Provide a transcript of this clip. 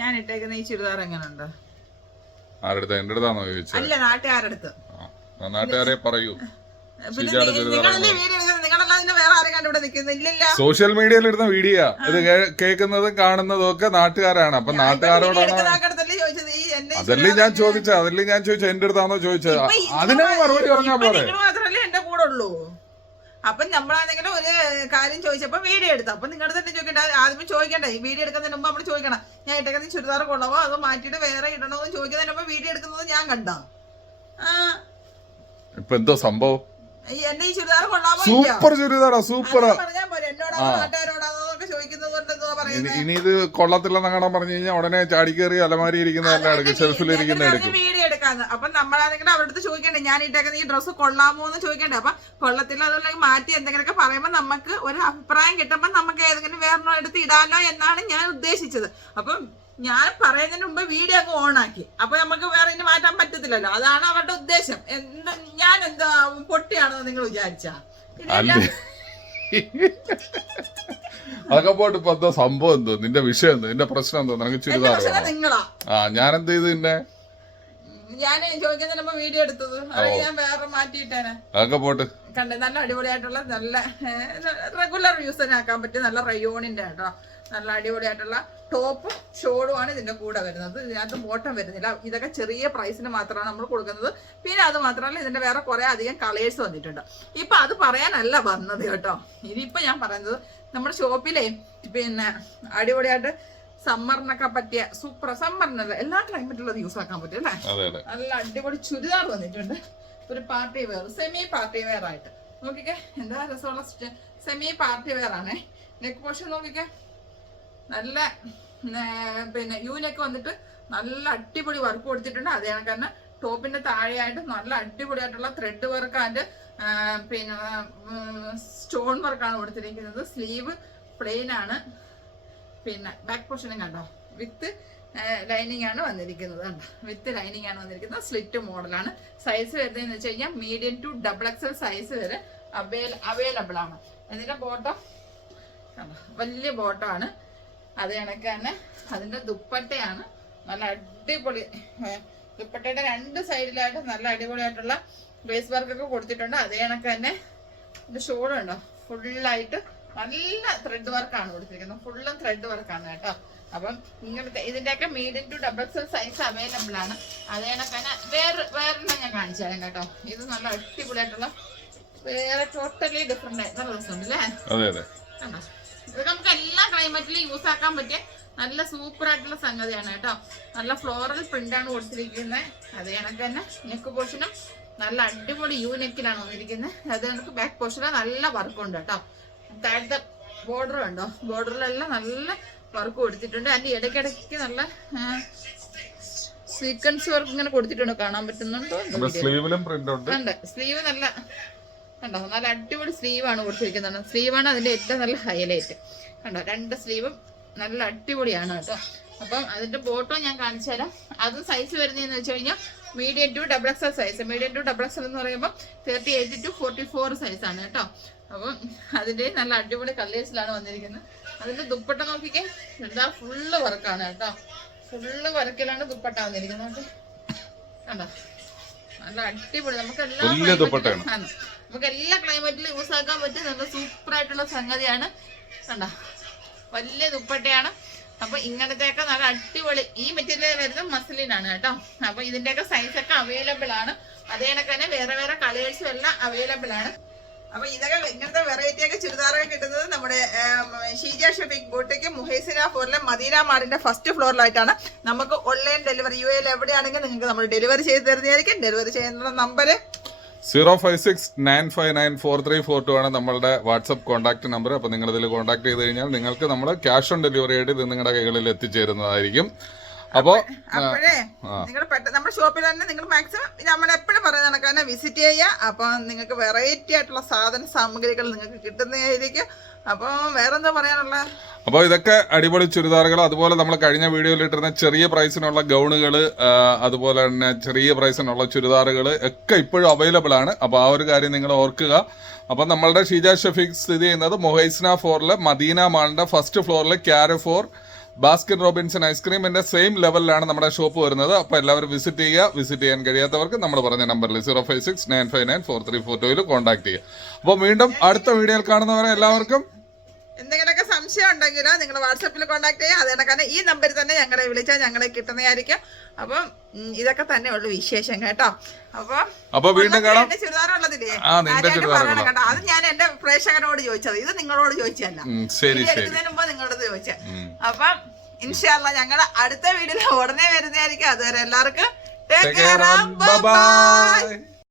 ഞാൻ ഇട്ടേക്കുന്ന ഈ ചുരിദാർ എങ്ങനെയുണ്ട്? ആരുടെ എന്റെ അടുത്താണോ ചോദിച്ചത്? അല്ല, നാട്ടുകാരടുത്ത്. നാട്ടുകാരെ പറയൂ. സോഷ്യൽ മീഡിയയിൽ ഇടുന്ന വീഡിയോ ഇത് കേൾക്കുന്നതും കാണുന്നതും ഒക്കെ നാട്ടുകാരാണ്. അപ്പൊ നാട്ടുകാരോടാണ് അതല്ലേ ഞാൻ ചോദിച്ചത് എന്റെ അടുത്താണോ ചോദിച്ചത്? അതിന് മറുപടി പറഞ്ഞാ പോലെ. മാത്രല്ലേ എന്റെ കൂടെ ഉള്ളൂ. അപ്പൊ നമ്മളാണെങ്കിലും ഒരു കാര്യം ചോദിച്ചപ്പോ വീഡിയോ എടുത്തു. അപ്പൊ നിങ്ങളുടെ തന്നെ ചോദിക്കണ്ട, ആദ്യമേ ചോദിക്കണ്ടേ? ഈ വീഡിയോ എടുക്കുന്നതിന് മുമ്പ് നമ്മൾ ചോദിക്കണം, ഞാൻ ഇട്ടേക്കുന്ന ചുരിദാർ കൊള്ളവോ അതോ മാറ്റിയിട്ട് വേറെ ഇടണോ എന്ന് ചോദിക്കുന്നതിന് മുമ്പ് വീഡിയോ എടുക്കുന്നത് ഞാൻ കണ്ട. ഇപ്പൊ എന്തോ സംഭവം? എന്നെ ഈ ചുരിദാർ കൊള്ളാമോ? സൂപ്പർ ചുരിദാറാ, സൂപ്പർ. പറഞ്ഞാ പോലെ എന്നോടാണോ നാട്ടുകാരോടാണോ ചോദിക്കുന്നത് കൊണ്ട് എന്തോ പറയുന്നത്? ഇനി ഇത് കൊള്ളത്തില്ലെന്നങ്ങനെ പറഞ്ഞു കഴിഞ്ഞാൽ ഉടനെ ചാടിക്കേറി അലമാരി ഇരിക്കുന്നതല്ല എടുക്കും, ഷെൽഫിൽ ഇരിക്കുന്ന എടുക്കും. വീഡിയോ എടുക്കാന്ന്. അപ്പൊ നമ്മളാണെങ്കിൽ അവരുടെ അടുത്ത് ചോദിക്കണ്ടേ, ഞാൻ ഇട്ടേക്കുന്ന ഈ ഡ്രസ്സ് കൊള്ളാമോ എന്ന് ചോദിക്കണ്ടേ? അപ്പൊ കൊള്ളത്തില്ല, അതുകൊണ്ട് മാറ്റി എന്തെങ്കിലുമൊക്കെ പറയുമ്പോ നമുക്ക് ഒരു അഭിപ്രായം കിട്ടുമ്പോ നമുക്ക് ഏതെങ്കിലും വേറെ എടുത്ത് ഇടാനോ എന്നാണ് ഞാൻ ഉദ്ദേശിച്ചത്. അപ്പം ഞാൻ പറയുന്നതിന് മുമ്പ് വീഡിയോ അങ്ങ് ഓണാക്കി. അപ്പൊ നമുക്ക് വേറെ ഇനി മാറ്റാൻ പറ്റത്തില്ലല്ലോ. അതാണ് അവരുടെ ഉദ്ദേശം. ഞാൻ എന്താ പൊട്ടിയാണെന്ന് നിങ്ങൾ വിചാരിച്ചാ? അതൊക്കെ പോട്ട് ഇപ്പൊ എന്തോ സംഭവം എന്തോ? നിന്റെ വിഷയം എന്തോ? നിന്റെ പ്രശ്നം എന്തോ? നിനക്ക് ചുരിദാർ നിങ്ങളാ? ഞാൻ എന്ത് ചെയ്ത് പിന്നെ? ഞാൻ ചോദിക്കുന്നതിന് വീഡിയോ എടുത്തത് ഞാൻ വേറെ മാറ്റിയിട്ടേനെ. അതൊക്കെ പോട്ട് കണ്ടേ, നല്ല അടിപൊളിയായിട്ടുള്ള നല്ല റെഗുലർ യൂസിനാക്കാൻ പറ്റിയ നല്ല റയോണിന്റെ കേട്ടോ, നല്ല അടിപൊളിയായിട്ടുള്ള ടോപ്പും ഷോളുമാണ് ഇതിന്റെ കൂടെ വരുന്നത്. ഇതിനകത്ത് ബോട്ടം വരുന്നില്ല. ഇതൊക്കെ ചെറിയ പ്രൈസിന് മാത്രമാണ് നമ്മൾ കൊടുക്കുന്നത്. പിന്നെ അത് മാത്രമല്ല, ഇതിന്റെ വേറെ കുറെ അധികം കളേഴ്സ് വന്നിട്ടുണ്ട്. ഇപ്പൊ അത് പറയാനല്ല വന്നത് കേട്ടോ. ഇനിയിപ്പൊ ഞാൻ പറയുന്നത്, നമ്മുടെ ഷോപ്പിലെ പിന്നെ അടിപൊളിയായിട്ട് സമ്മറിനൊക്കെ പറ്റിയ സൂപ്പർ, സമ്മറിനല്ല എല്ലാ ക്ലൈമറ്റിലും യൂസ് ആക്കാൻ പറ്റും അല്ലേ? നല്ല അടിപൊളി ചുരിദാർ വന്നിട്ടുണ്ട്. ഒരു party wear, semi party wear ആയിട്ട്. നോക്കിക്കേ എന്താ രസമുള്ള സെമി പാർട്ടി വെയർ ആണേ. നെക്ക് പോർഷൻ നോക്കിക്കേ, നല്ല പിന്നെ യൂനെക്ക് വന്നിട്ട് നല്ല അടിപൊളി വർക്ക് കൊടുത്തിട്ടുണ്ട്. അതേ കണക്ക് ടോപ്പിന്റെ താഴെയായിട്ട് നല്ല അടിപൊളിയായിട്ടുള്ള ത്രെഡ് വർക്ക് ആൻഡ് പിന്നെ സ്റ്റോൺ വർക്കാണ് കൊടുത്തിരിക്കുന്നത്. സ്ലീവ് പ്ലെയിൻ ആണ്. പിന്നെ ബാക്ക് പോർഷനും കണ്ടോ, വിത്ത് ലൈനിങ് ആണ് വന്നിരിക്കുന്നത്. കണ്ടോ, വിത്ത് ലൈനിങ് ആണ് വന്നിരിക്കുന്നത്. സ്ലിറ്റ് മോഡലാണ്. സൈസ് വരുന്നതെന്ന് വെച്ച് കഴിഞ്ഞാൽ മീഡിയം ടു XXL സൈസ് വരെ അവൈലബിൾ ആണ്. എന്നിട്ട് ബോട്ടം കണ്ടോ, വലിയ ബോട്ടം ആണ്. അത് കണക്ക് തന്നെ അതിന്റെ ദുപ്പട്ടയാണ് നല്ല അടിപൊളി. ദുപ്പട്ടയുടെ രണ്ട് സൈഡിലായിട്ട് നല്ല അടിപൊളിയായിട്ടുള്ള ബേസ് വർക്കൊക്കെ കൊടുത്തിട്ടുണ്ട്. അതേ കണക്ക് തന്നെ ഇതിന്റെ ഷോളും ഉണ്ടോ, ഫുള്ളായിട്ട് നല്ല ത്രെഡ് വർക്കാണ് കൊടുത്തിരിക്കുന്നത്. ഫുള്ളും ത്രെഡ് വർക്കാണ് കേട്ടോ. അപ്പം ഇങ്ങനത്തെ ഇതിന്റെയൊക്കെ medium to XXL size available ആണ്. അതേ കണക്ക് തന്നെ വേറെണ്ണം ഞാൻ കാണിച്ചു തരാം കേട്ടോ. ഇത് നല്ല അടിപൊളിയായിട്ടുള്ള വേറെ ടോട്ടലി ഡിഫറെന്റ് ആയിട്ട് നല്ല രസമുണ്ട് അല്ലേ? കണ്ടോ, ഇത് നമുക്ക് എല്ലാ ക്ലൈമറ്റിലും യൂസ് ആക്കാൻ പറ്റിയ നല്ല സൂപ്പർ ആയിട്ടുള്ള സംഗതിയാണ് കേട്ടോ. നല്ല ഫ്ലോറൽ പ്രിന്റ് ആണ് കൊടുത്തിരിക്കുന്നത്. അത് കണക്ക് തന്നെ നെക്ക് പോർഷനും നല്ല അടിപൊളി യു നെക്കിലാണ് വന്നിരിക്കുന്നത്. അത് കണക്ക് ബാക്ക് പോർഷനിൽ നല്ല വർക്കുണ്ട് കേട്ടോ. താഴത്തെ ബോർഡർ ഉണ്ടോ, ബോർഡറിലെല്ലാം നല്ല വർക്ക് കൊടുത്തിട്ടുണ്ട്. അതിന്റെ ഇടയ്ക്കിടയ്ക്ക് നല്ല സീക്വൻസ് വർക്ക് ഇങ്ങനെ കൊടുത്തിട്ടുണ്ട്. കാണാൻ പറ്റുന്നുണ്ടോ? സ്ലീവ് നല്ല കണ്ടോ, നല്ല അടിപൊളി സ്ലീവാണ് കൊടുത്തിരിക്കുന്നത്. സ്ലീവാണ് അതിന്റെ ഏറ്റവും നല്ല ഹൈലൈറ്റ്. കണ്ടോ, രണ്ട് സ്ലീവും നല്ല അടിപൊളിയാണ് കേട്ടോ. അപ്പം അതിന്റെ ബോട്ടം ഞാൻ കാണിച്ചു തരാം. അത് സൈസ് വരുന്നതെന്ന് വെച്ച് കഴിഞ്ഞാൽ medium to XXL size. Medium to XXL എന്ന് പറയുമ്പോൾ 38 to 44 സൈസാണ് കേട്ടോ. അപ്പം അതിന്റെ നല്ല അടിപൊളി കളേഴ്സിലാണ് വന്നിരിക്കുന്നത്. അതിന്റെ ദുപ്പട്ട നോക്കിക്കേ, എന്താ ഫുള്ള് വർക്കാണ് കേട്ടോ. ഫുള്ള് വർക്കിലാണ് ദുപ്പട്ട വന്നിരിക്കുന്നത്. കണ്ടോ, നല്ല അടിപൊളി. നമുക്ക് എല്ലാ ക്ലൈമറ്റിലും യൂസ് ആക്കാൻ പറ്റിയ നല്ല സൂപ്പർ ആയിട്ടുള്ള സംഗതിയാണ്. കണ്ടോ, വലിയ ദുപ്പട്ടയാണ്. അപ്പൊ ഇങ്ങനത്തെയൊക്കെ നല്ല അടിപൊളി. ഈ മെറ്റീരിയൽ വരുന്നത് മസ്ലിനാണ് കേട്ടോ. അപ്പൊ ഇതിന്റെയൊക്കെ സൈസ് ഒക്കെ അവൈലബിൾ ആണ്. അതേ കണക്ക് തന്നെ വേറെ വേറെ കളേഴ്സും എല്ലാം അവൈലബിൾ ആണ്. അപ്പൊ ഇതൊക്കെ ഇങ്ങനത്തെ വെറൈറ്റി ഒക്കെ ചുരിദാറൊക്കെ കിട്ടുന്നത് നമ്മുടെ ഷീജ ഷഫീഖ് ബൂട്ടിക്ക് മുഹൈസിന ഫോറിലെ മദീന മാർട്ടിന്റെ ഫസ്റ്റ് ഫ്ലോറിലായിട്ടാണ്. നമുക്ക് ഓൺലൈൻ ഡെലിവറി UAE എവിടെയാണെങ്കിൽ നിങ്ങൾക്ക് നമ്മൾ ഡെലിവറി ചെയ്ത് തരുന്നതായിരിക്കും. ഡെലിവറി ചെയ്യുന്ന നമ്പർ 05695943442 ആണ് നമ്മളുടെ വാട്സപ്പ് കോൺടാക്ട് നമ്പർ. അപ്പോൾ നിങ്ങൾ ഇതിൽ കോൺടാക്ട് ചെയ്ത് കഴിഞ്ഞാൽ നിങ്ങൾക്ക് നമ്മൾ ക്യാഷ് ഓൺ ഡെലിവറി ആയിട്ട് ഇത് നിങ്ങളുടെ കൈകളിൽ എത്തിച്ചേരുന്നതായിരിക്കും. അപ്പോൾ നിങ്ങൾ നമ്മുടെ ഷോപ്പിൽ തന്നെ നിങ്ങൾ മാക്സിമം നമ്മൾ എപ്പോഴും പറയുന്ന കണക്ക് തന്നെ വിസിറ്റ് ചെയ്യുക. അപ്പോൾ നിങ്ങൾക്ക് വെറൈറ്റി ആയിട്ടുള്ള സാധന സാമഗ്രികൾ നിങ്ങൾക്ക് കിട്ടുന്നതായിരിക്കും. അപ്പോൾ വേറെന്താ പറയാനുള്ള? അപ്പോൾ ഇതൊക്കെ അടിപൊളി ചുരിദാറുകൾ, അതുപോലെ നമ്മൾ കഴിഞ്ഞ വീഡിയോയിൽ ഇട്ടിരുന്ന ചെറിയ പ്രൈസിനുള്ള ഗൗണുകൾ, അതുപോലെ തന്നെ ചെറിയ പ്രൈസിനുള്ള ചുരിദാറുകൾ ഒക്കെ ഇപ്പോഴും അവൈലബിൾ ആണ്. അപ്പോൾ ആ ഒരു കാര്യം നിങ്ങൾ ഓർക്കുക. അപ്പം നമ്മളുടെ ഷീജ ഷഫീഖ് സ്ഥിതി ചെയ്യുന്നത് മുഹൈസ്ന ഫോറിലെ മദീന മാളിന്റെ ഫസ്റ്റ് ഫ്ലോറിൽ ക്യാരഫോർ ബാസ്കിൻ റോബിൻസൺ ഐസ്ക്രീമിന്റെ സെയിം ലെവലിലാണ് നമ്മുടെ ഷോപ്പ് വരുന്നത്. അപ്പോൾ എല്ലാവരും വിസിറ്റ് ചെയ്യുക. വിസിറ്റ് ചെയ്യാൻ കഴിയാത്തവർക്ക് നമ്മൾ പറഞ്ഞ നമ്പറിൽ 056-959-4342 കോൺടാക്ട് ചെയ്യുക. അപ്പോൾ വീണ്ടും അടുത്ത വീഡിയോയിൽ കാണുന്നവരെ എല്ലാവർക്കും എന്തെങ്കിലുമൊക്കെ സംശയം ഉണ്ടെങ്കിൽ നിങ്ങൾ വാട്സപ്പിൽ കോൺടാക്ട് ചെയ്യുക. അത് കണക്കാണ് ഈ നമ്പറിൽ തന്നെ ഞങ്ങളെ വിളിച്ചാൽ ഞങ്ങളെ കിട്ടുന്നതായിരിക്കും. അപ്പം ഇതൊക്കെ തന്നെ ഉള്ളു വിശേഷം കേട്ടോ. അപ്പൊ വീണ്ടും കാണാം. ചുരിദാറുള്ളതില്ലേ കേട്ടോ, അത് ഞാൻ എന്റെ പ്രേക്ഷകരോട് ചോദിച്ചത്, ഇത് നിങ്ങളോട് ചോദിച്ചല്ല, എടുക്കുന്നതിന് മുമ്പ് നിങ്ങളോട് ചോദിച്ചത്. അപ്പം ഇൻഷാ അല്ലാ ഞങ്ങൾ അടുത്ത വീഡിയോയിൽ ഉടനെ വരുന്നതായിരിക്കും. അതുവരെ എല്ലാവർക്കും